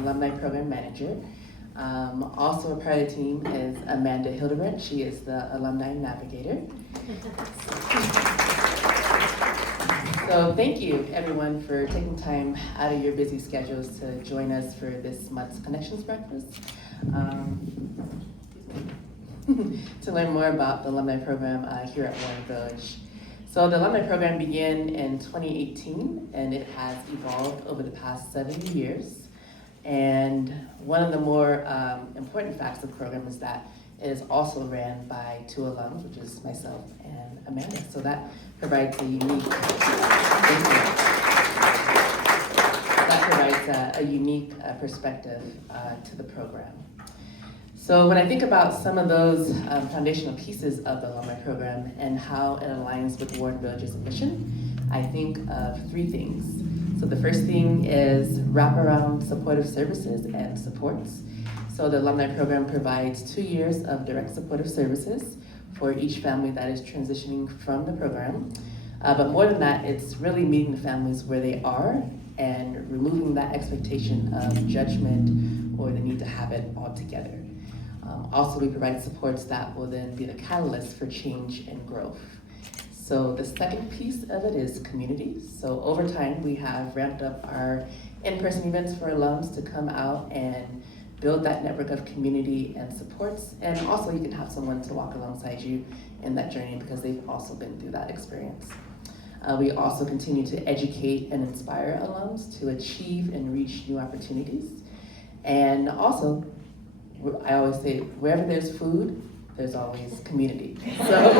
Alumni Program Manager. Also a part of the team is Amanda Hildebrandt. She is the Alumni Navigator. So thank you, everyone, for taking time out of your busy schedules to join us for this month's Connections Breakfast. To learn more about the Alumni Program here at Warren Village. So the Alumni Program began in 2018, and it has evolved over the past 7 years. And one of the more important facts of the program is that it is also ran by 2 alums, which is myself and Amanda. So that provides a unique, perspective to the program. So when I think about some of those foundational pieces of the Alumni Program and how it aligns with Warren Village's mission, I think of 3 things. So the first thing is wraparound supportive services and supports. So the Alumni Program provides 2 years of direct supportive services for each family that is transitioning from the program. But more than that, it's really meeting the families where they are and removing that expectation of judgment or the need to have it all together. Also, we provide supports that will then be the catalyst for change and growth. So the second piece of it is community. So over time, we have ramped up our in-person events for alums to come out and build that network of community and supports. And also you can have someone to walk alongside you in that journey because they've also been through that experience. We also continue to educate and inspire alums to achieve and reach new opportunities. And also, I always say, wherever there's food, there's always community. So,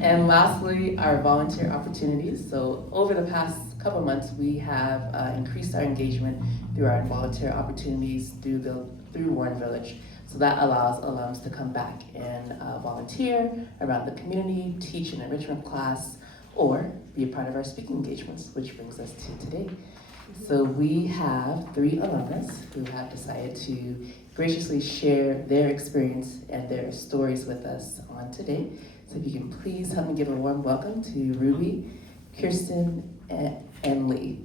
and lastly, our volunteer opportunities. So over the past couple months, we have increased our engagement through our volunteer opportunities through Warren Village. So that allows alums to come back and volunteer around the community, teach an enrichment class, or be a part of our speaking engagements, which brings us to today. So we have 3 alumnus who have decided to graciously share their experience and their stories with us on today. So if you can please help me give a warm welcome to Ruby, Kirsten, and Lee.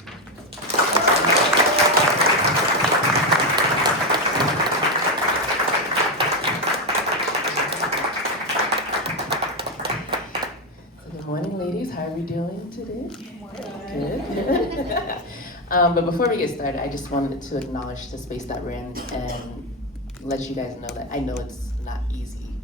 Good morning, ladies. How are we doing today? Good. But before we get started, I just wanted to acknowledge the space that we're in and let you guys know that I know it's not easy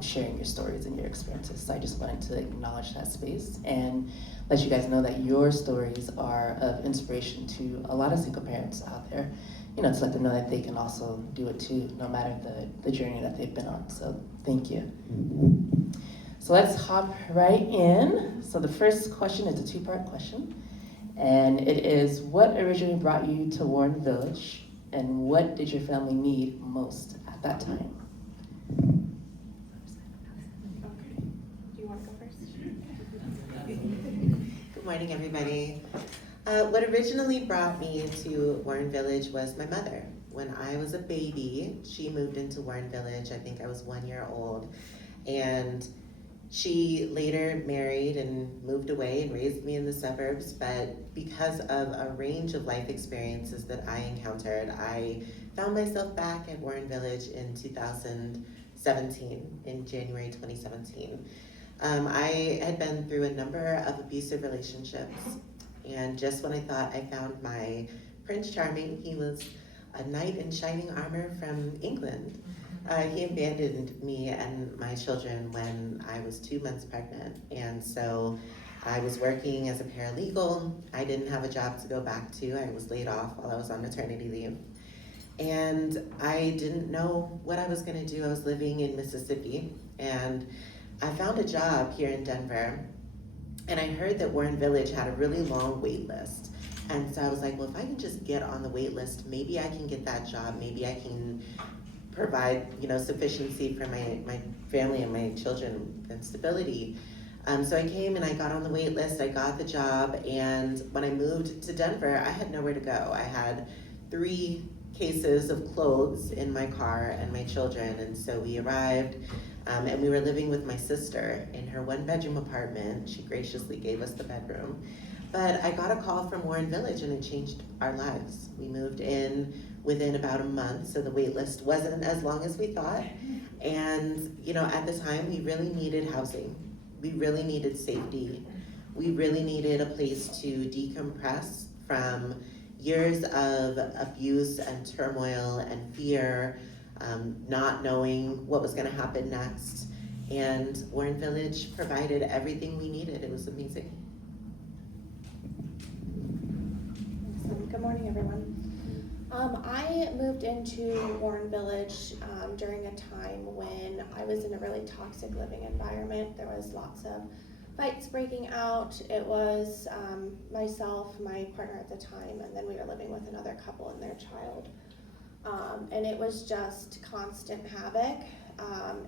sharing your stories and your experiences. So I just wanted to acknowledge that space and let you guys know that your stories are of inspiration to a lot of single parents out there, to let them know that they can also do it too, no matter the journey that they've been on. So thank you. So let's hop right in. So the first question is a 2-part question. And it is, what originally brought you to Warren Village, and what did your family need most at that time? Okay. Do you want to go first? Good morning, everybody. What originally brought me to Warren Village was my mother. When I was a baby, she moved into Warren Village. I think I was 1 year old. And she later married and moved away and raised me in the suburbs, but because of a range of life experiences that I encountered, I found myself back at Warren Village in 2017, in January 2017. I had been through a number of abusive relationships, and just when I thought I found my Prince Charming, he was a knight in shining armor from England. He abandoned me and my children when I was 2 months pregnant. And so I was working as a paralegal. I didn't have a job to go back to. I was laid off while I was on maternity leave. And I didn't know what I was gonna do. I was living in Mississippi, and I found a job here in Denver. And I heard that Warren Village had a really long wait list. And so I was like, well, if I can just get on the wait list, maybe I can get that job. Maybe I can provide, sufficiency for my family and my children and stability. So I came and I got on the wait list, I got the job, and when I moved to Denver, I had nowhere to go. I had 3 cases of clothes in my car and my children, and so we arrived, and we were living with my sister in her 1-bedroom apartment. She graciously gave us the bedroom. But I got a call from Warren Village and it changed our lives. We moved in within about a month, so the wait list wasn't as long as we thought. And, you know, at the time, we really needed housing. We really needed safety. We really needed a place to decompress from years of abuse and turmoil and fear, not knowing what was gonna happen next. And Warren Village provided everything we needed. It was amazing. Awesome. Good morning, everyone. I moved into Warren Village during a time when I was in a really toxic living environment. There was lots of fights breaking out. It was myself, my partner at the time, and then we were living with another couple and their child. And it was just constant havoc.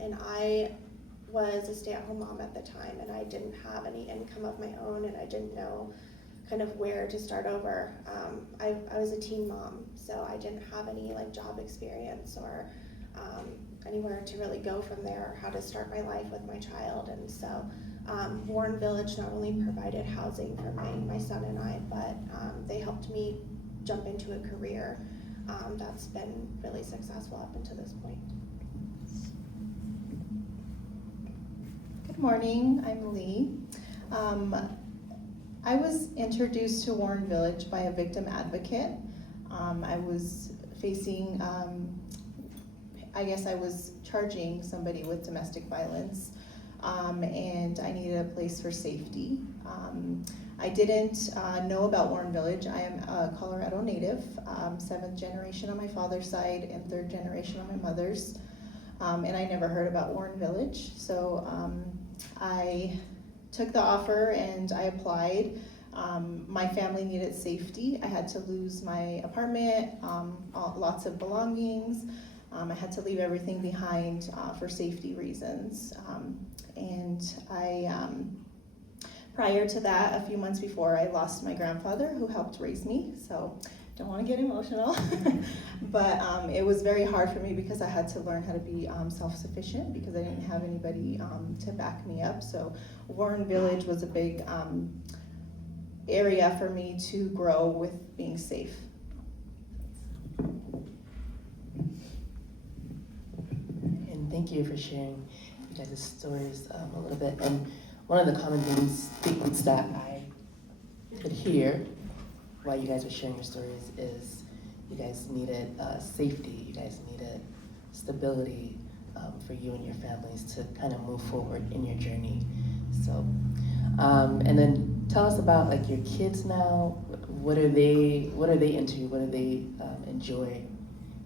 And I was a stay-at-home mom at the time, and I didn't have any income of my own, and I didn't know kind of where to start over. I was a teen mom, so I didn't have any like job experience or anywhere to really go from there, or how to start my life with my child. And so Warren Village not only provided housing for my son and I, but they helped me jump into a career that's been really successful up until this point. Good morning, I'm Lee. I was introduced to Warren Village by a victim advocate. I was facing, I guess I was charging somebody with domestic violence, and I needed a place for safety. I didn't know about Warren Village. I am a Colorado native, 7th generation on my father's side and 3rd generation on my mother's. And I never heard about Warren Village. So I took the offer and I applied. My family needed safety. I had to lose my apartment, lots of belongings. I had to leave everything behind for safety reasons. And I, prior to that, a few months before, I lost my grandfather who helped raise me. So don't want to get emotional, but it was very hard for me because I had to learn how to be self-sufficient because I didn't have anybody to back me up. So Warren Village was a big area for me to grow with being safe. And thank you for sharing you guys' stories a little bit. And one of the common themes that I could hear while you guys were sharing your stories is you guys needed safety, you guys needed stability for you and your families to kind of move forward in your journey. So, and then tell us about like your kids now. What are they into? What do they enjoy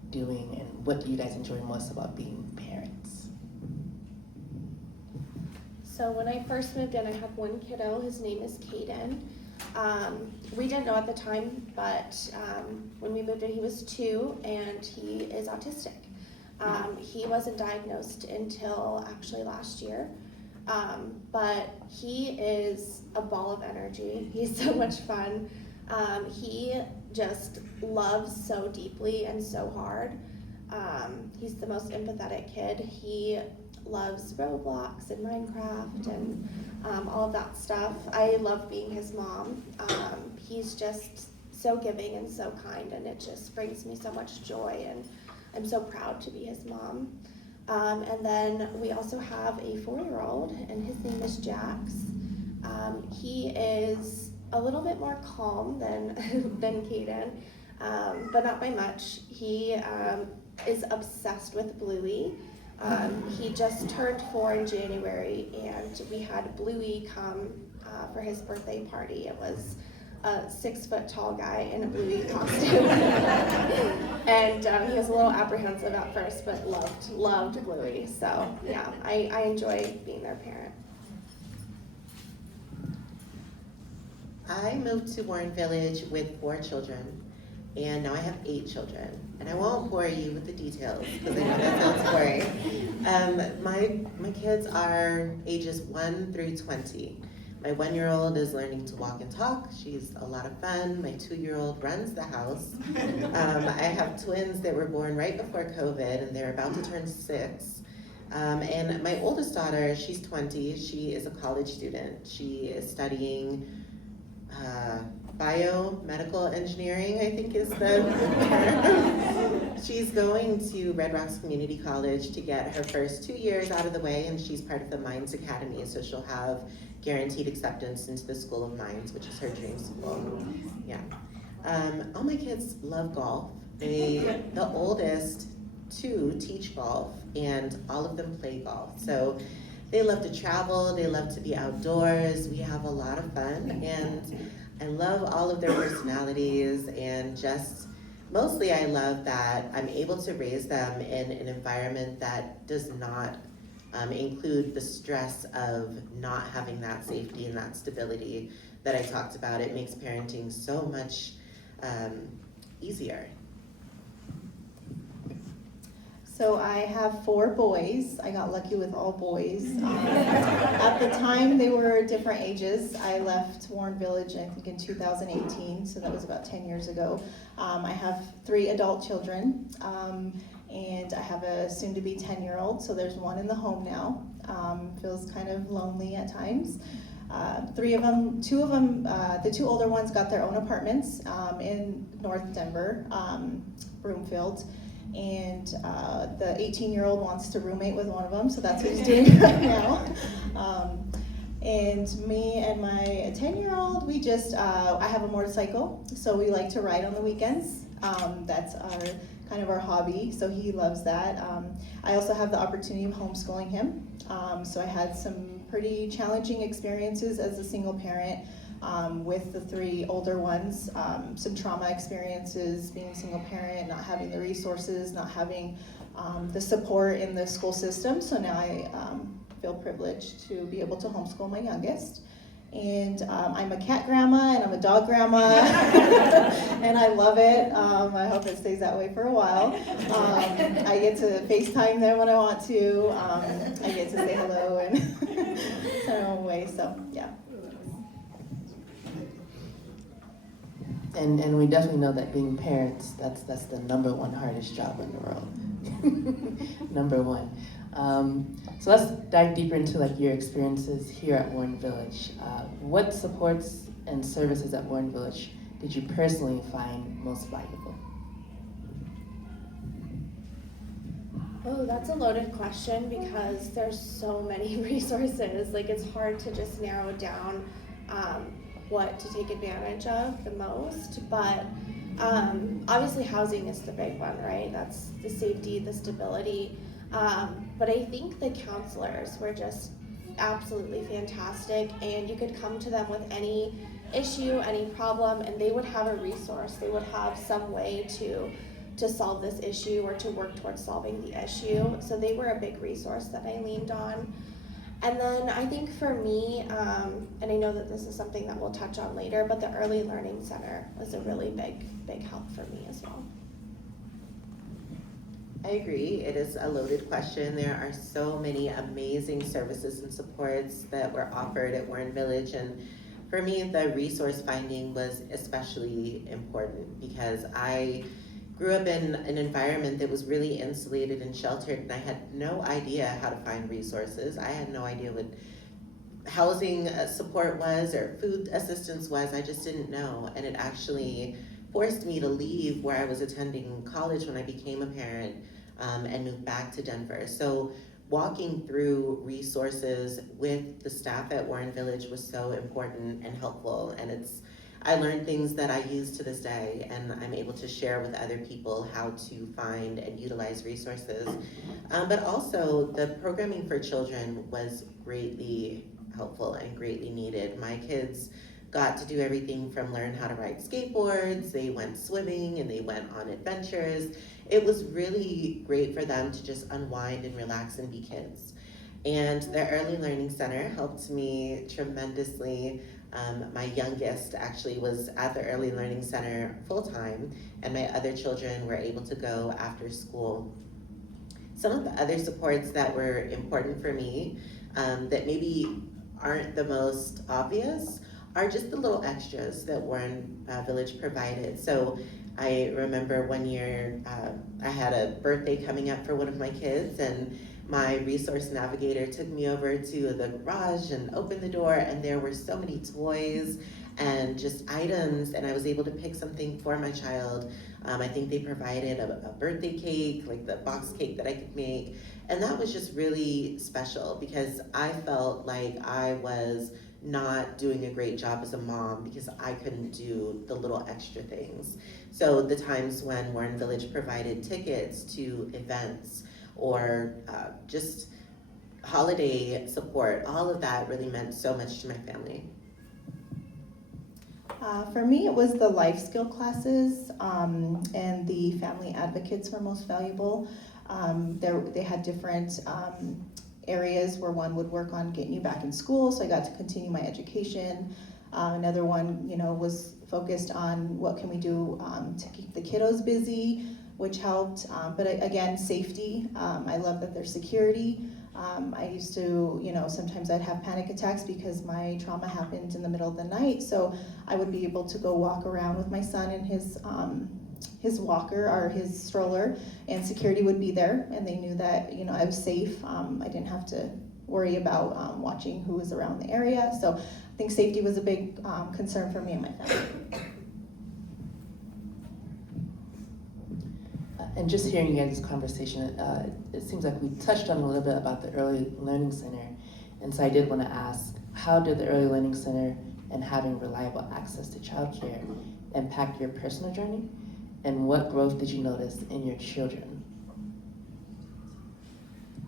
doing? And what do you guys enjoy most about being parents? So when I first moved in, I had one kiddo. His name is Caden. We didn't know at the time, but when we moved in, he was 2 and he is autistic. He wasn't diagnosed until actually last year, but he is a ball of energy. He's so much fun. He just loves so deeply and so hard. He's the most empathetic kid. He loves Roblox and Minecraft and all of that stuff. I love being his mom. He's just so giving and so kind, and it just brings me so much joy, and I'm so proud to be his mom. And then we also have a 4-year-old, and his name is Jax. He is a little bit more calm than Caden, but not by much. He is obsessed with Bluey. He just turned 4 in January, and we had Bluey come for his birthday party. It was a 6-foot tall guy in a Bluey costume. And he was a little apprehensive at first, but loved Bluey. So yeah, I enjoy being their parent. I moved to Warren Village with 4 children, and now I have 8 children. And I won't bore you with the details, because I know that sounds boring. My kids are ages 1 through 20. My 1-year-old is learning to walk and talk. She's a lot of fun. My 2-year-old runs the house. I have twins that were born right before COVID, and they're about to turn 6. And my oldest daughter, she's 20. She is a college student. She is studying biomedical engineering, I think is the term. She's going to Red Rocks Community College to get her first 2 years out of the way, and she's part of the Mines Academy, so she'll have guaranteed acceptance into the School of Mines, which is her dream school. Yeah. All my kids love golf. The oldest two teach golf, and all of them play golf. So they love to travel, they love to be outdoors, we have a lot of fun, and I love all of their personalities, and just mostly I love that I'm able to raise them in an environment that does not include the stress of not having that safety and that stability that I talked about. It makes parenting so much easier. So I have 4 boys. I got lucky with all boys. At the time, they were different ages. I left Warren Village, I think, in 2018, so that was about 10 years ago. I have 3 adult children, and I have a soon-to-be 10-year-old, so there's 1 in the home now. Feels kind of lonely at times. 2 of them, the 2 older ones got their own apartments in North Denver, Broomfield. And the 18-year-old wants to roommate with one of them, so that's what he's doing right now. And me and my 10-year-old, we just, I have a motorcycle, so we like to ride on the weekends. That's kind of our hobby, so he loves that. I also have the opportunity of homeschooling him. So I had some pretty challenging experiences as a single parent. With the 3 older ones, some trauma experiences, being a single parent, not having the resources, not having the support in the school system. So now I feel privileged to be able to homeschool my youngest. And I'm a cat grandma and I'm a dog grandma, and I love it. I hope it stays that way for a while. I get to FaceTime them when I want to. I get to say hello and send them away, so yeah. And we definitely know that being parents, that's the number 1 hardest job in the world. Number 1. So let's dive deeper into like your experiences here at Warren Village. What supports and services at Warren Village did you personally find most valuable? Oh, that's a loaded question because there's so many resources. Like, it's hard to just narrow down what to take advantage of the most, but obviously housing is the big one, right? That's the safety, the stability, but I think the counselors were just absolutely fantastic, and you could come to them with any issue, any problem, and they would have a resource. They would have some way to solve this issue or to work towards solving the issue, so they were a big resource that I leaned on. And then I think for me, and I know that this is something that we'll touch on later, but the Early Learning Center was a really big help for me as well. I agree. It is a loaded question. There are so many amazing services and supports that were offered at Warren Village, and for me, the resource finding was especially important because I grew up in an environment that was really insulated and sheltered, and I had no idea how to find resources. I had no idea what housing support was or food assistance was. I just didn't know, and it actually forced me to leave where I was attending college when I became a parent and moved back to Denver. So walking through resources with the staff at Warren Village was so important and helpful, and I learned things that I use to this day, and I'm able to share with other people how to find and utilize resources. But also, the programming for children was greatly helpful and greatly needed. My kids got to do everything from learn how to ride skateboards, they went swimming, and they went on adventures. It was really great for them to just unwind and relax and be kids. And the Early Learning Center helped me tremendously. My youngest actually was at the Early Learning Center full-time, and my other children were able to go after school. Some of the other supports that were important for me that maybe aren't the most obvious are just the little extras that Warren Village provided. So I remember one year I had a birthday coming up for one of my kids, and my resource navigator took me over to the garage and opened the door, and there were so many toys and just items, and I was able to pick something for my child. I think they provided a birthday cake, like the box cake that I could make, and that was just really special because I felt like I was not doing a great job as a mom because I couldn't do the little extra things. So the times when Warren Village provided tickets to events or just holiday support, all of that really meant so much to my family. For me, it was the life skill classes, and the family advocates were most valuable. They had different areas where one would work on getting you back in school, so I got to continue my education. Another one, was focused on what can we do to keep the kiddos busy, which helped. But again, safety. I love that there's security. I used to, sometimes I'd have panic attacks because my trauma happened in the middle of the night. So I would be able to go walk around with my son in his walker or his stroller, and security would be there, and they knew that, I was safe. I didn't have to worry about watching who was around the area. So I think safety was a big concern for me and my family. And just hearing you guys' conversation, it seems like we touched on a little bit about the Early Learning Center. And so I did want to ask, how did the Early Learning Center and having reliable access to childcare impact your personal journey? And what growth did you notice in your children?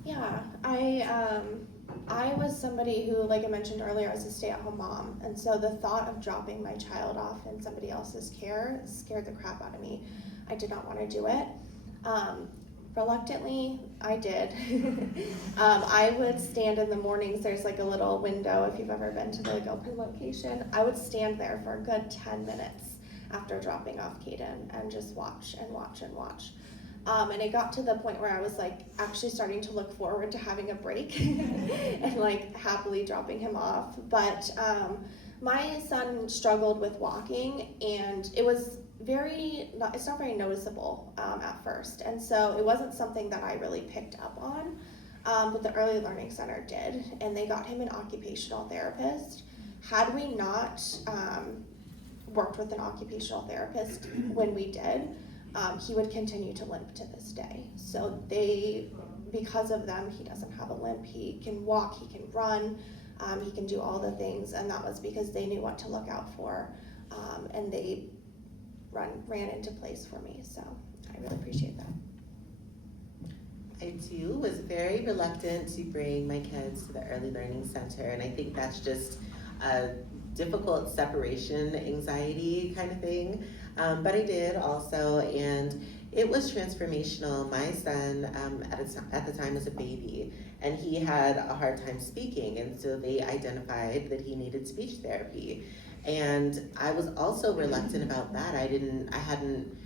Yeah, I was somebody who, like I mentioned earlier, I was a stay-at-home mom, and so the thought of dropping my child off in somebody else's care scared the crap out of me. I did not want to do it. Reluctantly, I did. I would stand in the mornings. There's like a little window if you've ever been to the open location. I would stand there for a good 10 minutes after dropping off Caden and just watch and watch and watch. And it got to the point where I was like actually starting to look forward to having a break and like happily dropping him off. But my son struggled with walking, and it's not very noticeable at first. And so it wasn't something that I really picked up on, but the Early Learning Center did, and they got him an occupational therapist. Had we not worked with an occupational therapist when we did, he would continue to limp to this day. So because of them, he doesn't have a limp. He can walk, he can run, he can do all the things, and that was because they knew what to look out for, and they ran into place for me. So I really appreciate that. I too was very reluctant to bring my kids to the Early Learning Center, and I think that's just a difficult separation anxiety kind of thing. But I did also, and it was transformational. My son at the time was a baby, and he had a hard time speaking, and so they identified that he needed speech therapy. And I was also reluctant about that. I hadn't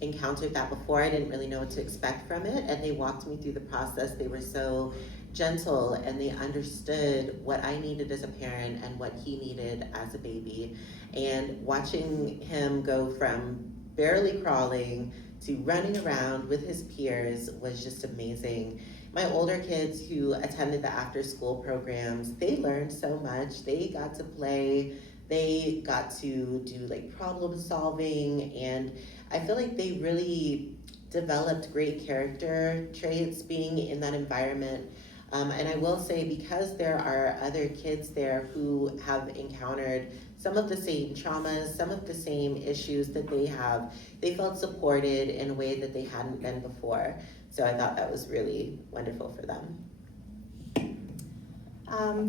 encountered that before. I didn't really know what to expect from it, and they walked me through the process. They were so gentle, and they understood what I needed as a parent and what he needed as a baby. And watching him go from barely crawling to running around with his peers was just amazing. My older kids who attended the after-school programs, they learned so much. They got to play, they got to do like problem solving, and I feel like they really developed great character traits being in that environment. And I will say, because there are other kids there who have encountered some of the same traumas, some of the same issues that they have, they felt supported in a way that they hadn't been before. So I thought that was really wonderful for them.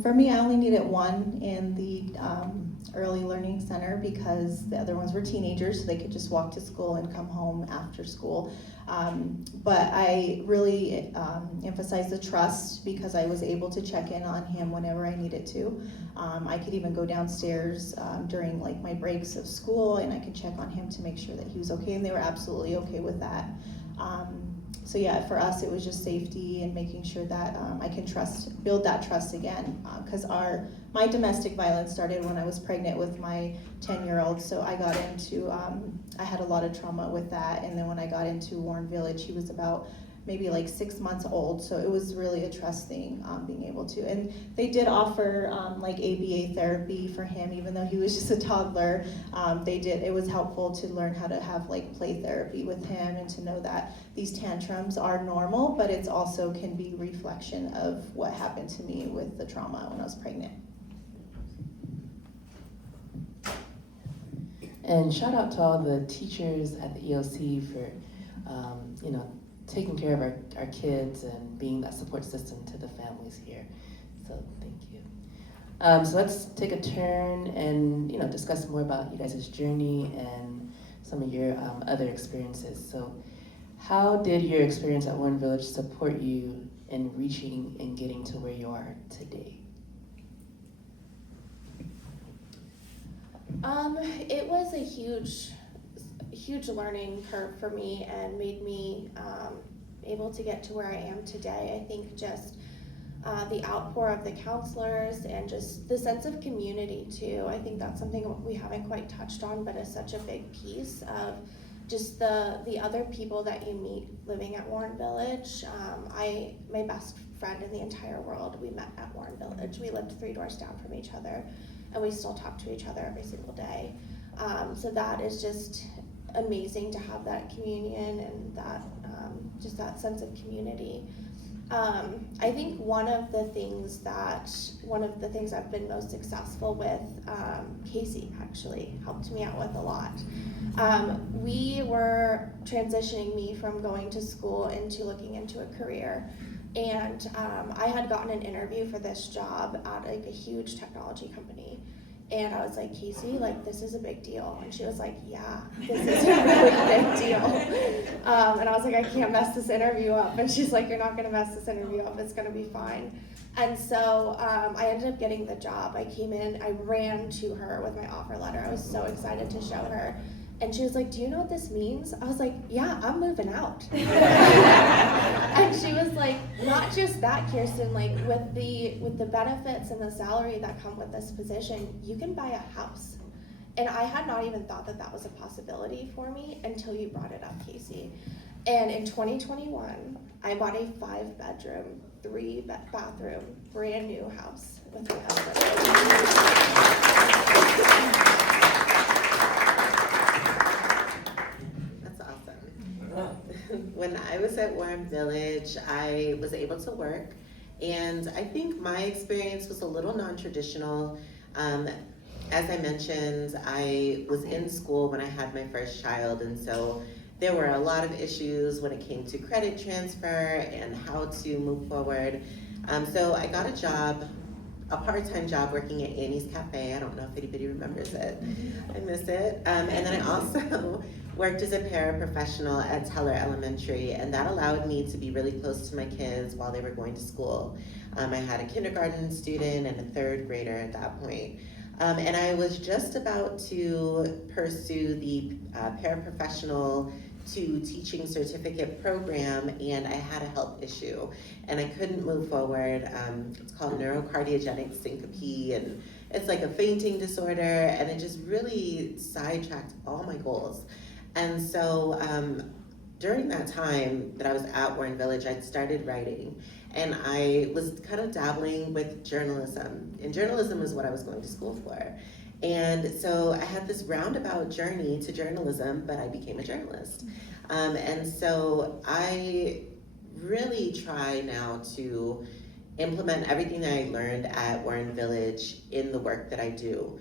For me, I only needed one in the Early Learning Center because the other ones were teenagers, so they could just walk to school and come home after school. But I really emphasized the trust because I was able to check in on him whenever I needed to. I could even go downstairs during like my breaks of school, and I could check on him to make sure that he was okay, and they were absolutely okay with that. So yeah, for us it was just safety and making sure that I can build that trust again, because my domestic violence started when I was pregnant with my 10-year-old. So I got into, I had a lot of trauma with that, and then when I got into Warren Village, he was about maybe like 6 months old, so it was really a trust thing, being able to. And they did offer like ABA therapy for him, even though he was just a toddler. It was helpful to learn how to have like play therapy with him and to know that these tantrums are normal, but it's also can be reflection of what happened to me with the trauma when I was pregnant. And shout out to all the teachers at the EOC for, taking care of our kids and being that support system to the families here. So thank you. So let's take a turn and discuss more about you guys' journey and some of your other experiences. So how did your experience at Warren Village support you in reaching and getting to where you are today? It was a huge learning curve for me and made me able to get to where I am today. I think just the outpour of the counselors and just the sense of community too. I think that's something we haven't quite touched on, but is such a big piece of just the other people that you meet living at Warren Village. My best friend in the entire world, we met at Warren Village. We lived 3 doors down from each other, and we still talk to each other every single day. So that is just amazing to have that communion and that just that sense of community. I think one of the things I've been most successful with, Casey actually helped me out with a lot. We were transitioning me from going to school into looking into a career. And I had gotten an interview for this job at like a huge technology company. And I was like, Casey, like, this is a big deal. And she was like, yeah, this is a really big deal. And I was like, I can't mess this interview up. And she's like, you're not gonna mess this interview up, it's gonna be fine. And so I ended up getting the job. I came in, I ran to her with my offer letter. I was so excited to show her. And she was like, do you know what this means? I was like, yeah, I'm moving out. And she was like, not just that, Kirsten, like with the benefits and the salary that come with this position, you can buy a house. And I had not even thought that was a possibility for me until you brought it up, Casey. And in 2021, I bought a 5-bedroom, 3-bathroom, brand new house with my husband. When I was at Warren Village, I was able to work, and I think my experience was a little non-traditional. As I mentioned, I was in school when I had my first child, and so there were a lot of issues when it came to credit transfer and how to move forward. So I got a part-time job working at Annie's Cafe. I don't know if anybody remembers it. I miss it. And then I also worked as a paraprofessional at Teller Elementary, and that allowed me to be really close to my kids while they were going to school. I had a kindergarten student and a 3rd grader at that point. And I was just about to pursue the paraprofessional to teaching certificate program, and I had a health issue and I couldn't move forward. It's called neurocardiogenic syncope, and it's like a fainting disorder, and it just really sidetracked all my goals. And so during that time that I was at Warren Village, I started writing, and I was kind of dabbling with journalism, and journalism is what I was going to school for. And so I had this roundabout journey to journalism, but I became a journalist. And so I really try now to implement everything that I learned at Warren Village in the work that I do.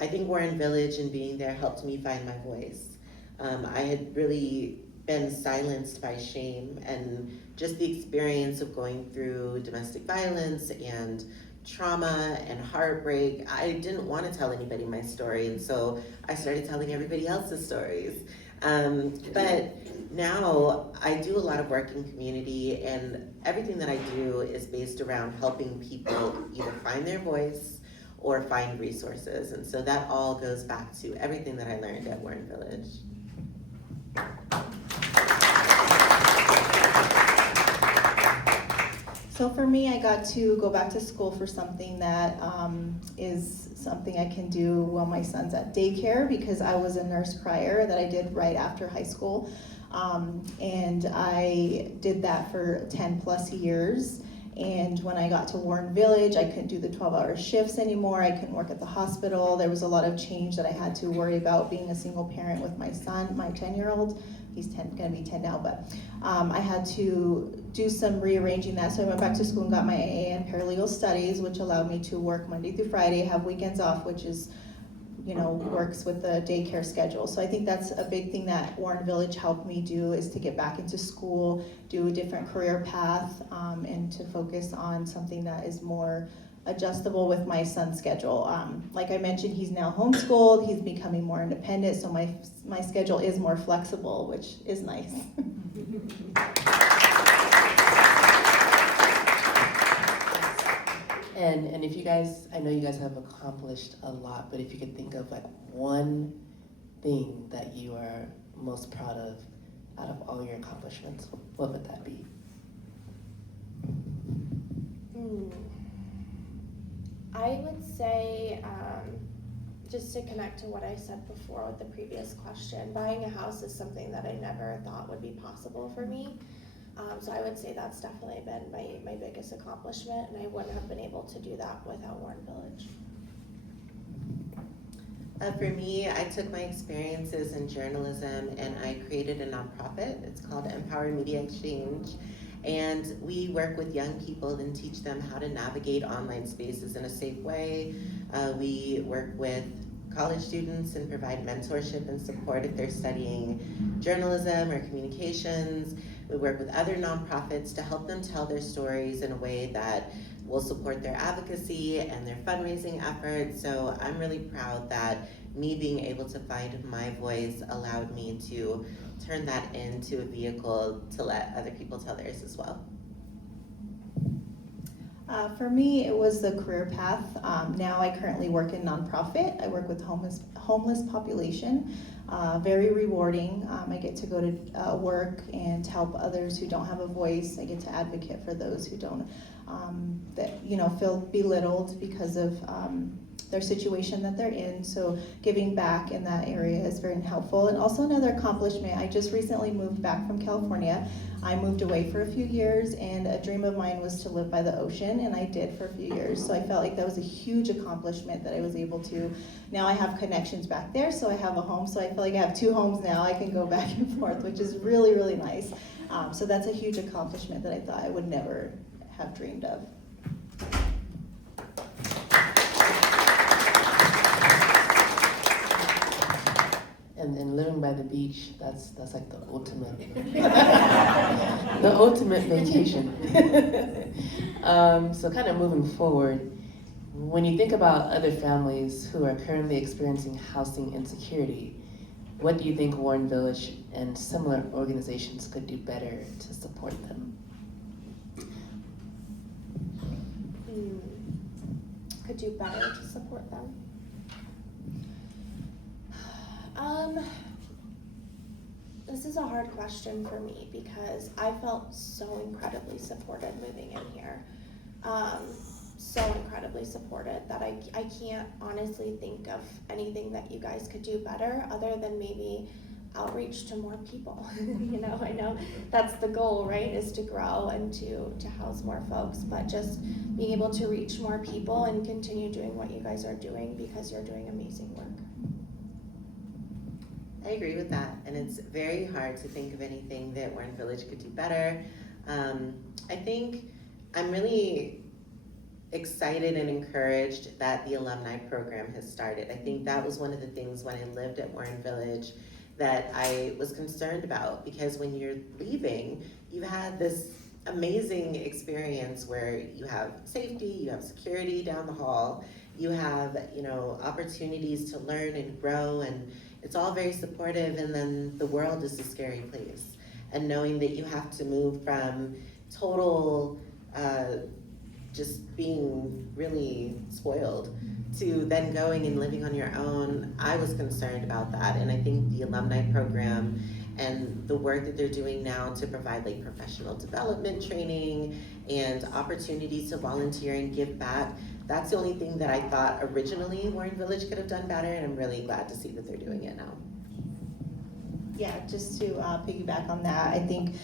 I think Warren Village and being there helped me find my voice. I had really been silenced by shame and just the experience of going through domestic violence and trauma and heartbreak. I didn't want to tell anybody my story, and so I started telling everybody else's stories. But now I do a lot of work in community, and everything that I do is based around helping people either find their voice or find resources. And so that all goes back to everything that I learned at Warren Village. So for me, I got to go back to school for something that is something I can do while my son's at daycare, because I was a nurse prior that I did right after high school. And I did that for 10 plus years. And when I got to Warren Village, I couldn't do the 12-hour shifts anymore. I couldn't work at the hospital. There was a lot of change that I had to worry about being a single parent with my son, my 10-year-old. He's gonna be 10 now, but I had to do some rearranging that. So I went back to school and got my AA in paralegal studies, which allowed me to work Monday through Friday, have weekends off, which is, works with the daycare schedule. So I think that's a big thing that Warren Village helped me do, is to get back into school, do a different career path, and to focus on something that is more adjustable with my son's schedule. Like I mentioned, he's now homeschooled, he's becoming more independent, so my schedule is more flexible, which is nice. And if you guys, I know you guys have accomplished a lot, but if you could think of like one thing that you are most proud of out of all your accomplishments, what would that be? I would say, just to connect to what I said before with the previous question, buying a house is something that I never thought would be possible for me. So I would say that's definitely been my biggest accomplishment, and I wouldn't have been able to do that without Warren Village. For me, I took my experiences in journalism and I created a nonprofit. It's called Empower Media Exchange. And we work with young people and teach them how to navigate online spaces in a safe way. We work with college students and provide mentorship and support if they're studying journalism or communications. We work with other nonprofits to help them tell their stories in a way that will support their advocacy and their fundraising efforts. So I'm really proud that me being able to find my voice allowed me to turn that into a vehicle to let other people tell theirs as well. For me, it was the career path. Now I currently work in nonprofit. I work with homeless population. Very rewarding. I get to go to work and help others who don't have a voice. I get to advocate for those who don't, feel belittled because of their situation that they're in. So giving back in that area is very helpful. And also another accomplishment, I just recently moved back from California. I moved away for a few years, and a dream of mine was to live by the ocean, and I did for a few years. So I felt like that was a huge accomplishment that I was able to. Now I have connections back there, so I have a home. So I feel like I have 2 homes now. I can go back and forth, which is really, really nice. So that's a huge accomplishment that I thought I would never have dreamed of. And living by the beach, that's like the ultimate, the ultimate vacation. So kind of moving forward, when you think about other families who are currently experiencing housing insecurity, what do you think Warren Village and similar organizations could do better to support them? Could do better to support them. This is a hard question for me because I felt so incredibly supported moving in here. So incredibly supported that I can't honestly think of anything that you guys could do better other than maybe outreach to more people. I know that's the goal, right, is to grow and to house more folks, but just being able to reach more people and continue doing what you guys are doing because you're doing amazing work. I agree with that, and it's very hard to think of anything that Warren Village could do better. I think I'm really excited and encouraged that the Alumni Program has started. I think that was one of the things when I lived at Warren Village that I was concerned about, because when you're leaving, you've had this amazing experience where you have safety, you have security down the hall, you have, opportunities to learn and grow, and it's all very supportive, and then the world is a scary place. And knowing that you have to move from total just being really spoiled to then going and living on your own. I was concerned about that, and I think the alumni program and the work that they're doing now to provide like professional development training and opportunities to volunteer and give back, that's the only thing that I thought originally Warren Village could have done better, and I'm really glad to see that they're doing it now. Yeah, just to piggyback on that, I think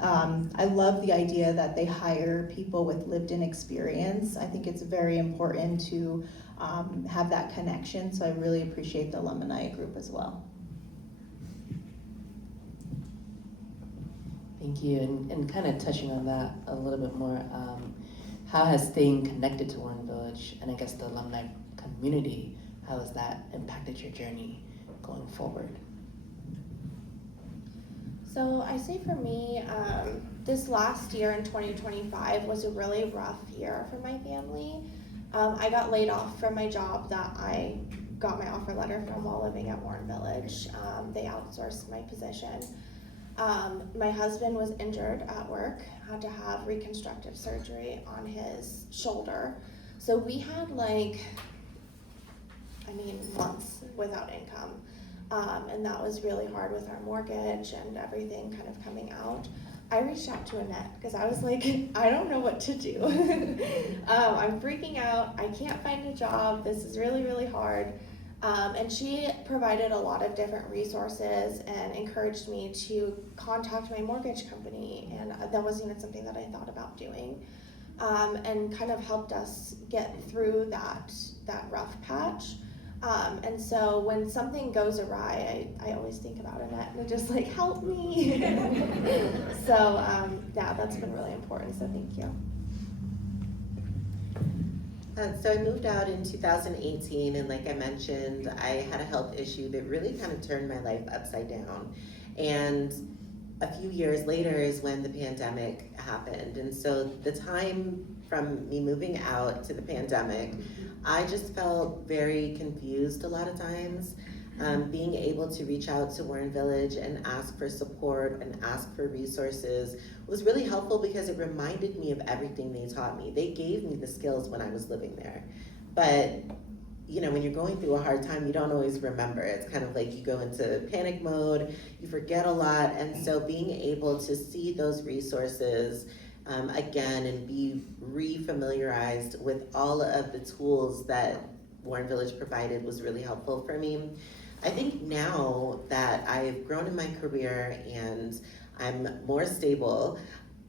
I love the idea that they hire people with lived-in experience. I think it's very important to have that connection, so I really appreciate the alumni group as well. Thank you, and kind of touching on that a little bit more, how has staying connected to Warren Village and I guess the alumni community, how has that impacted your journey going forward? So I say for me, this last year in 2025 was a really rough year for my family. I got laid off from my job that I got my offer letter from while living at Warren Village. They outsourced my position. My husband was injured at work, had to have reconstructive surgery on his shoulder. So we had months without income. And that was really hard with our mortgage and everything kind of coming out. I reached out to Annette because I was like, I don't know what to do. I'm freaking out. I can't find a job. This is really, really hard. And she provided a lot of different resources and encouraged me to contact my mortgage company. And that wasn't even something that I thought about doing. And kind of helped us get through that rough patch. And so when something goes awry, I always think about Annette and just like, help me. So yeah, that's been really important, so thank you. So I moved out in 2018, and like I mentioned, I had a health issue that really kind of turned my life upside down. And a few years later is when the pandemic happened. And so the time from me moving out to the pandemic, I just felt very confused a lot of times. Being able to reach out to Warren Village and ask for support and ask for resources was really helpful because it reminded me of everything they taught me. They gave me the skills when I was living there. But you know, when you're going through a hard time, you don't always remember. It's kind of like you go into panic mode, you forget a lot. And so being able to see those resources again and be re-familiarized with all of the tools that Warren Village provided was really helpful for me. I think now that I've grown in my career and I'm more stable,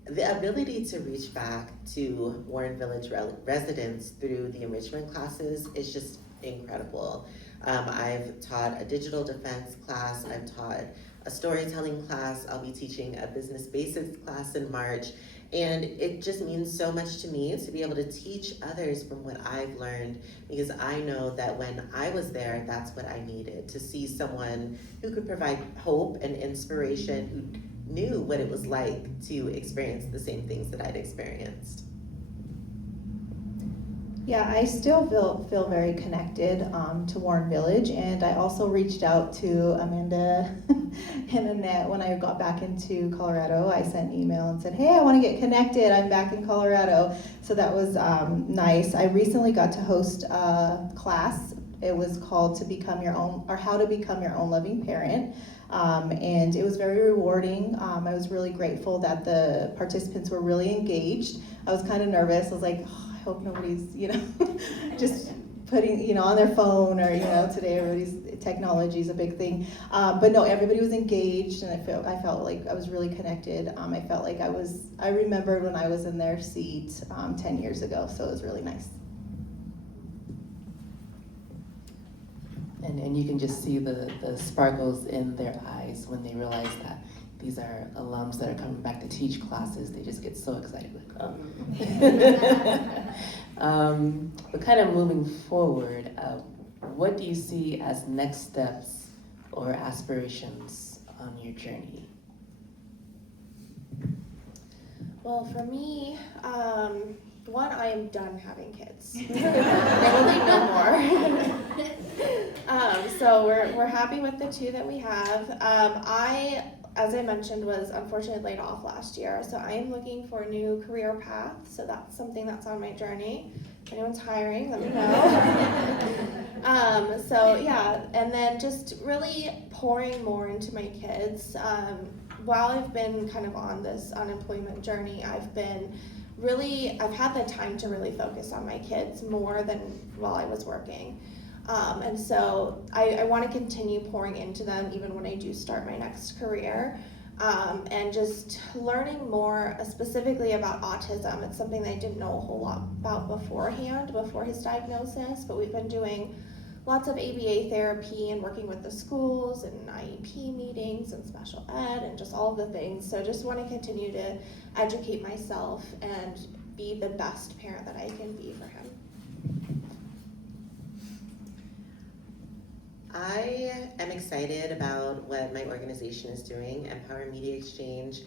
the ability to reach back to Warren Village residents through the enrichment classes is just incredible. I've taught a digital defense class, I've taught a storytelling class, I'll be teaching a business basics class in March, and it just means so much to me to be able to teach others from what I've learned, because I know that when I was there, that's what I needed, to see someone who could provide hope and inspiration, who knew what it was like to experience the same things that I'd experienced. Yeah, I still feel very connected to Warren Village, and I also reached out to Amanda and Annette when I got back into Colorado. I sent an email and said, hey, I want to get connected. I'm back in Colorado. So that was nice. I recently got to host a class. It was called To Become Your Own, or How to Become Your Own Loving Parent. And it was very rewarding. I was really grateful that the participants were really engaged. I was kind of nervous. I was like, I hope nobody's, just putting, on their phone, or, today everybody's technology is a big thing. But no, everybody was engaged, and I felt like I was really connected. I felt like I remembered when I was in their seat 10 years ago, so it was really nice. And you can just see the sparkles in their eyes when they realize that these are alums that are coming back to teach classes. They just get so excited. Like, but kind of moving forward, what do you see as next steps or aspirations on your journey? Well, for me, One, I am done having kids. There will be no more. So we're happy with the 2 that we have. I, as I mentioned, was unfortunately laid off last year, so I am looking for a new career path. So that's something that's on my journey. If anyone's hiring, let me know. So yeah, and then just really pouring more into my kids. While I've been kind of on this unemployment journey, I've had the time to really focus on my kids more than while I was working. And so I want to continue pouring into them even when I do start my next career. And just learning more specifically about autism. It's something that I didn't know a whole lot about beforehand, before his diagnosis, but we've been doing lots of ABA therapy and working with the schools and IEP meetings and special ed and just all of the things. So just want to continue to educate myself and be the best parent that I can be for him. I am excited about what my organization is doing, Empower Media Exchange.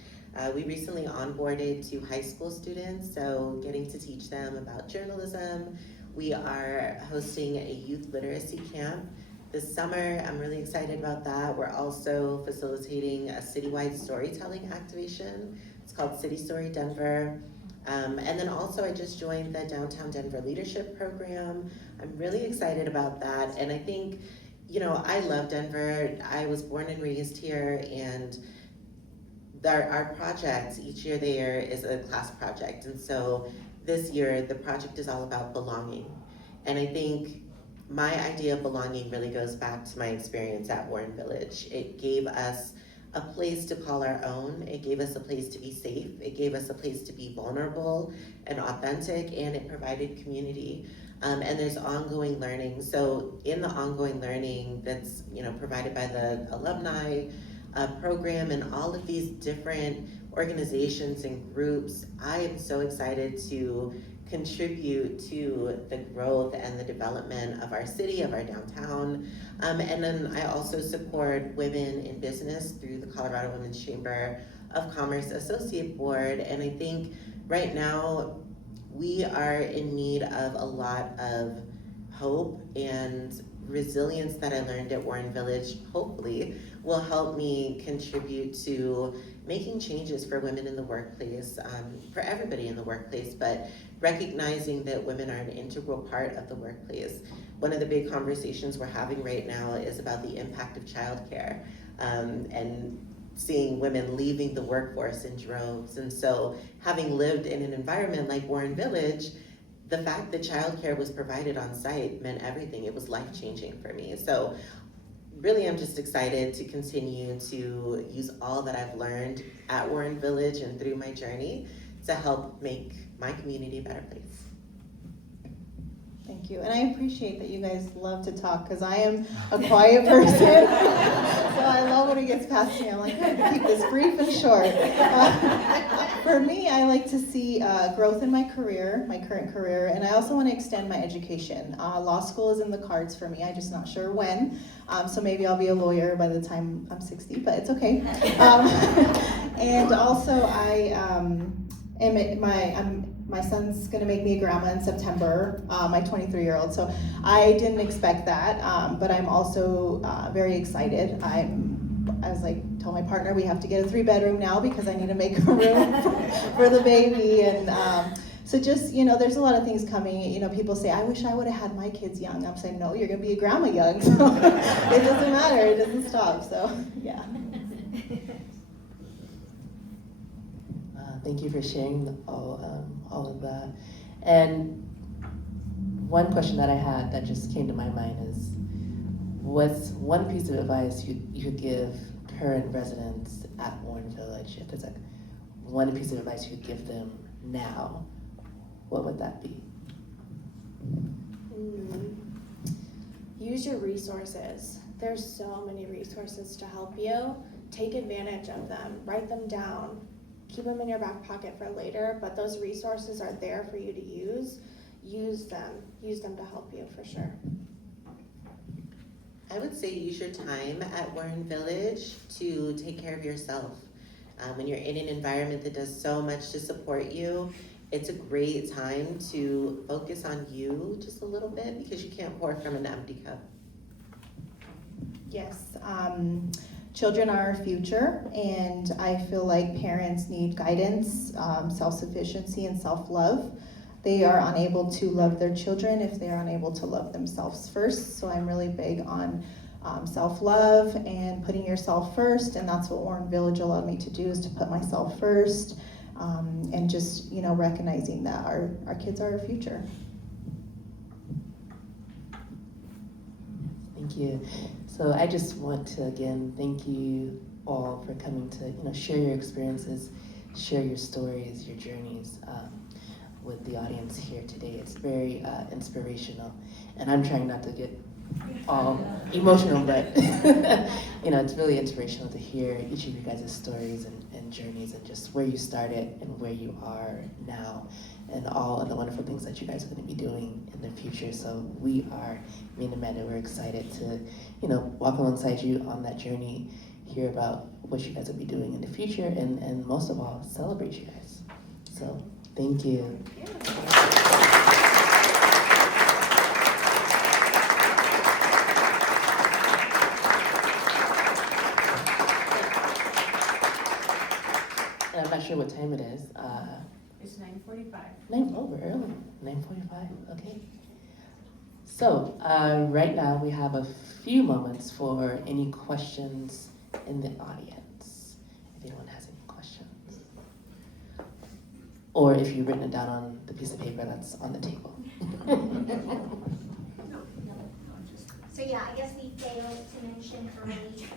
We recently onboarded 2 high school students, so getting to teach them about journalism. We are hosting a youth literacy camp this summer. I'm really excited about that. We're also facilitating a citywide storytelling activation. It's called City Story Denver. And then also I just joined the Downtown Denver Leadership Program. I'm really excited about that. And I think, I love Denver. I was born and raised here, and our project each year there is a class project. And so this year the project is all about belonging. And I think my idea of belonging really goes back to my experience at Warren Village. It gave us a place to call our own. It gave us a place to be safe. It gave us a place to be vulnerable and authentic, and it provided community. And there's ongoing learning. So in the ongoing learning that's provided by the Alumni Program and all of these different organizations and groups, I am so excited to contribute to the growth and the development of our city, of our downtown. And then I also support women in business through the Colorado Women's Chamber of Commerce Associate Board. And I think right now we are in need of a lot of hope, and resilience that I learned at Warren Village hopefully will help me contribute to making changes for women in the workplace, for everybody in the workplace, but recognizing that women are an integral part of the workplace. One of the big conversations we're having right now is about the impact of childcare, and seeing women leaving the workforce in droves. And so having lived in an environment like Warren Village, the fact that childcare was provided on site meant everything. It was life-changing for me. So really, I'm just excited to continue to use all that I've learned at Warren Village and through my journey to help make my community a better place. Thank you, and I appreciate that you guys love to talk, because I am a quiet person, so I love when it gets past me. I'm like, I have to keep this brief and short. For me, I like to see growth in my career, my current career, and I also want to extend my education. Law school is in the cards for me. I'm just not sure when, so maybe I'll be a lawyer by the time I'm 60, but it's okay. And also, my son's gonna make me a grandma in September, my 23-year-old, so I didn't expect that, but I'm also very excited. Told my partner we have to get a 3-bedroom now because I need to make a room for the baby, and so just, there's a lot of things coming. People say, I wish I would have had my kids young. I'm saying, no, you're gonna be a grandma young, so it doesn't matter, it doesn't stop, so yeah. Thank you for sharing all of that. And one question that I had that just came to my mind is, what's one piece of advice you could give current residents at Warren Village? If there's like one piece of advice you could give them now, what would that be? Use your resources. There's so many resources to help you. Take advantage of them. Write them down. Keep them in your back pocket for later, but those resources are there for you to use. Use them to help you for sure. I would say use your time at Warren Village to take care of yourself. When you're in an environment that does so much to support you, it's a great time to focus on you just a little bit because you can't pour from an empty cup. Yes, children are our future, and I feel like parents need guidance, self-sufficiency, and self-love. They are unable to love their children if they are unable to love themselves first, so I'm really big on self-love and putting yourself first, and that's what Warren Village allowed me to do, is to put myself first, and just, you know, recognizing that our kids are our future. Thank you. So I just want to again thank you all for coming to share your experiences, share your stories, your journeys with the audience here today. It's very inspirational, and I'm trying not to get all emotional, but it's really inspirational to hear each of you guys' stories and journeys, and just where you started and where you are now, and all of the wonderful things that you guys are going to be doing in the future. So me and Amanda, we're excited to, walk alongside you on that journey, hear about what you guys will be doing in the future, and most of all, celebrate you guys. So thank you. And I'm not sure what time it is. It's 9:45. We're early. 9:45. Okay. So right now we have a few moments for any questions in the audience. If anyone has any questions, or if you've written it down on the piece of paper that's on the table. So yeah, I guess we failed to mention how many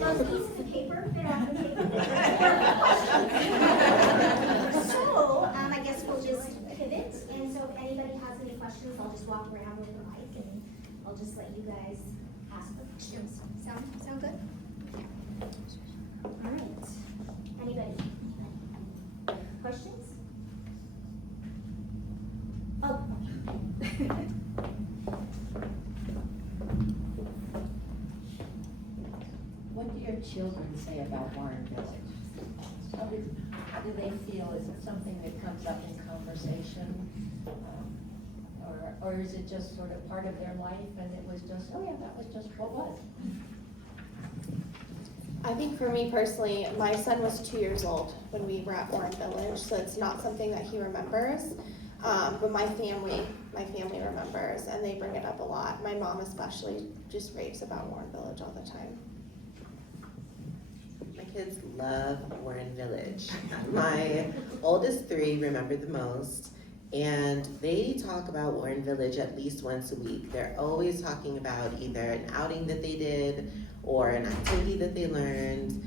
those pieces of paper fit on the table. So I guess we'll just pivot, and so if anybody has any questions, I'll just walk around with the mic and I'll just let you guys ask the questions. Sound good? All right. Anybody? Questions? Oh. What do your children say about Warren Village? How do they feel? Is it something that comes up in conversation? Or is it just sort of part of their life and it was just, oh yeah, that was just what was? I think for me personally, my son was 2 years old when we were at Warren Village, so it's not something that he remembers. But my family remembers, and they bring it up a lot. My mom especially just raves about Warren Village all the time. My kids love Warren Village. My oldest 3 remember the most, and they talk about Warren Village at least once a week. They're always talking about either an outing that they did or an activity that they learned.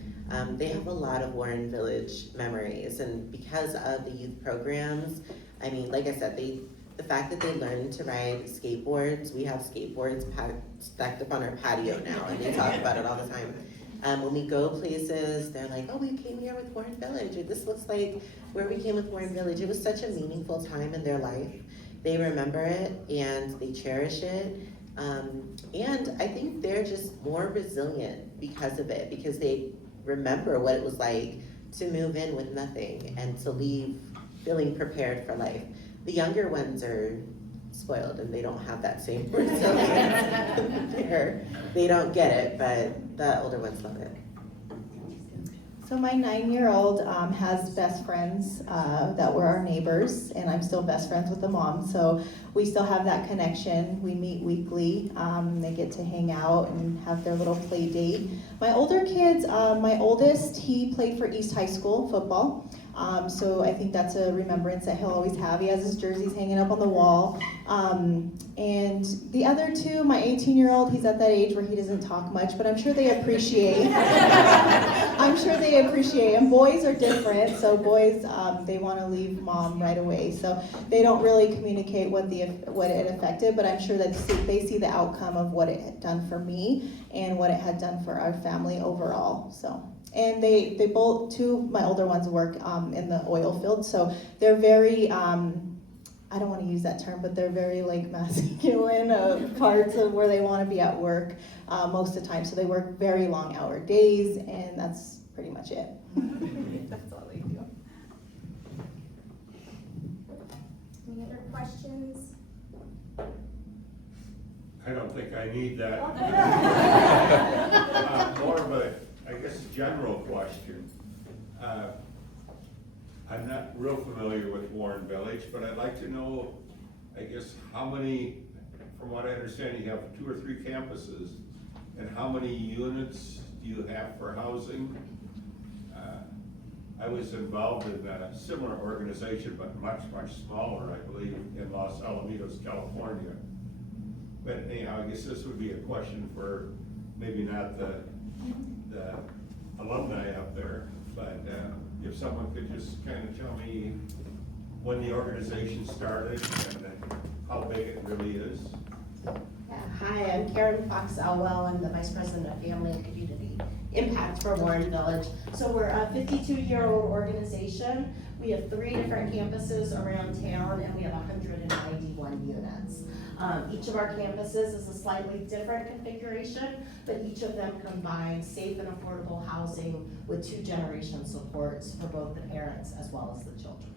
They have a lot of Warren Village memories, and because of the youth programs, I mean, like I said, the fact that they learned to ride skateboards, we have skateboards stacked up on our patio now, and they talk about it all the time. When we go places, they're like, oh, we came here with Warren Village, or this looks like where we came with Warren Village. It was such a meaningful time in their life. They remember it, and they cherish it. And I think they're just more resilient because of it, because they remember what it was like to move in with nothing and to leave feeling prepared for life. The younger ones are spoiled and they don't have that same resilience. They don't get it, but the older ones love it. So my 9-year-old has best friends that were our neighbors, and I'm still best friends with the mom, so we still have that connection. We meet weekly. They get to hang out and have their little play date. My older kids, my oldest, he played for East High School football. So I think that's a remembrance that he'll always have. He has his jerseys hanging up on the wall. And the other 2, my 18-year-old, he's at that age where he doesn't talk much, but I'm sure they appreciate. I'm sure they appreciate. And boys are different. So boys, they want to leave mom right away. So they don't really communicate what it affected, but I'm sure that they see the outcome of what it had done for me and what it had done for our family overall. So. And they both, 2 of my older ones work in the oil field, so they're very, I don't want to use that term, but they're very like masculine parts of where they want to be at work most of the time. So they work very long hour days, and that's pretty much it. That's all they do. questions? I don't think I need that. More of a, I guess, general question. I'm not real familiar with Warren Village, but I'd like to know, I guess, how many, from what I understand, you have 2 or 3 campuses, and how many units do you have for housing? I was involved in a similar organization, but much, much smaller, I believe, in Los Alamitos, California. But anyhow, I guess this would be a question for maybe not the alumni up there, but if someone could just kind of tell me when the organization started and how big it really is. Hi, I'm Karen Fox Elwell. I'm the Vice President of Family and Community Impact for Warren Village. So we're a 52-year-old organization. We have 3 different campuses around town, and we have 191 units. Each of our campuses is a slightly different configuration, but each of them combines safe and affordable housing with 2-generation supports for both the parents as well as the children.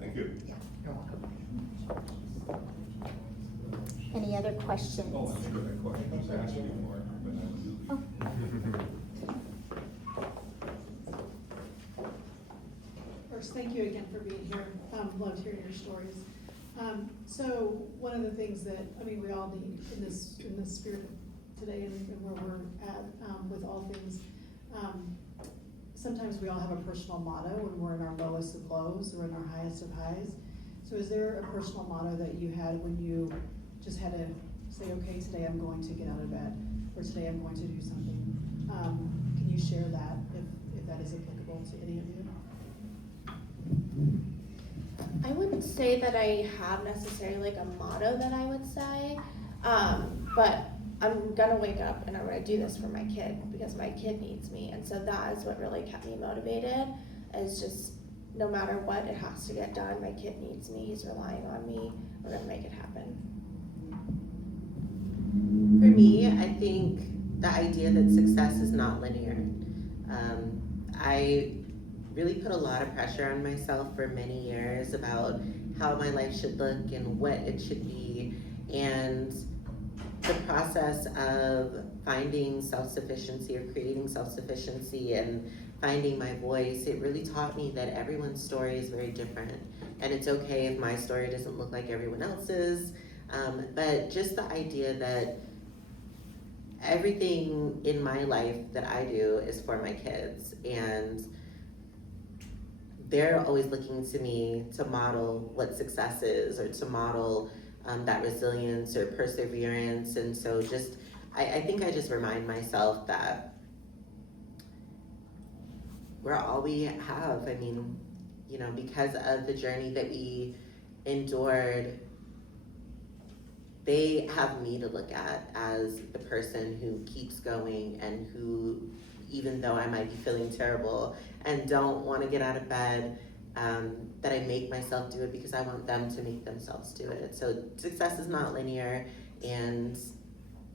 Thank you. Yeah, you're welcome. Any other questions? Oh, I'm sure that question was asked before, but I would First, thank you again for being here. Loved hearing your stories. So one of the things that, I mean, we all need in this spirit of today and where we're at with all things, sometimes we all have a personal motto when we're in our lowest of lows or in our highest of highs. So is there a personal motto that you had when you just had to say, okay, today I'm going to get out of bed, or today I'm going to do something? Can you share that if that is applicable to any of you? I wouldn't say that I have necessarily like a motto that I would say, but I'm gonna wake up and I'm gonna do this for my kid because my kid needs me. And so that is what really kept me motivated, is just no matter what, it has to get done. My kid needs me, he's relying on me, we're gonna make it happen. For me, I think the idea that success is not linear. I really put a lot of pressure on myself for many years about how my life should look and what it should be. And the process of finding self-sufficiency or creating self-sufficiency and finding my voice, it really taught me that everyone's story is very different. And it's okay if my story doesn't look like everyone else's. But just the idea that everything in my life that I do is for my kids, and they're always looking to me to model what success is, or to model that resilience or perseverance. And so just, I think I just remind myself that we're all we have. I mean, you know, because of the journey that we endured, they have me to look at as the person who keeps going, and who, even though I might be feeling terrible and don't want to get out of bed, that I make myself do it because I want them to make themselves do it. So success is not linear, and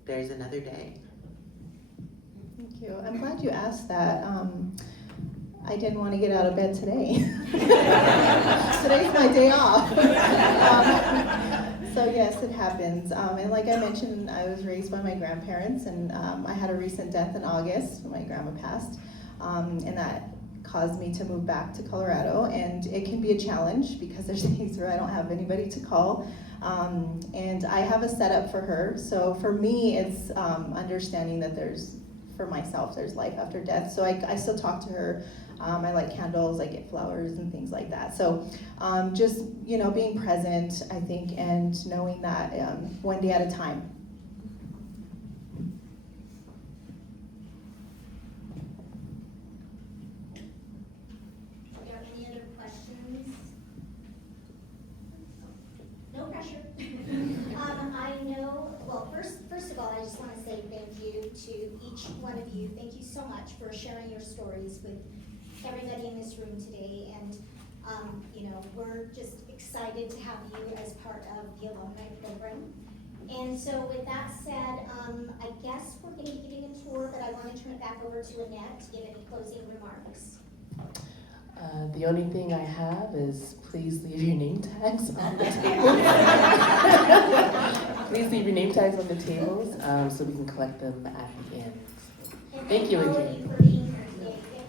there's another day. Thank you. I'm glad you asked that. I didn't want to get out of bed today. Today's my day off. So yes, it happens. And like I mentioned, I was raised by my grandparents, and I had a recent death in August when my grandma passed. And that caused me to move back to Colorado, and it can be a challenge because there's days where I don't have anybody to call. And I have a setup for her. So for me, it's understanding that for myself, there's life after death. So I still talk to her. I light candles, I get flowers and things like that. So just, you know, being present, I think, and knowing that one day at a time. Do you have any other questions? No pressure. I know, well, first of all, I just want to say thank you to each one of you. Thank you so much for sharing your stories with everybody in this room today. And, you know, we're just excited to have you as part of the Alumni Program. And so with that said, I guess we're going to be giving a tour, but I want to turn it back over to Annette to give any closing remarks. The only thing I have is please leave your name tags on the table. Please leave your name tags on the tables so we can collect them at the end. And Thank you all of again. you for being here today.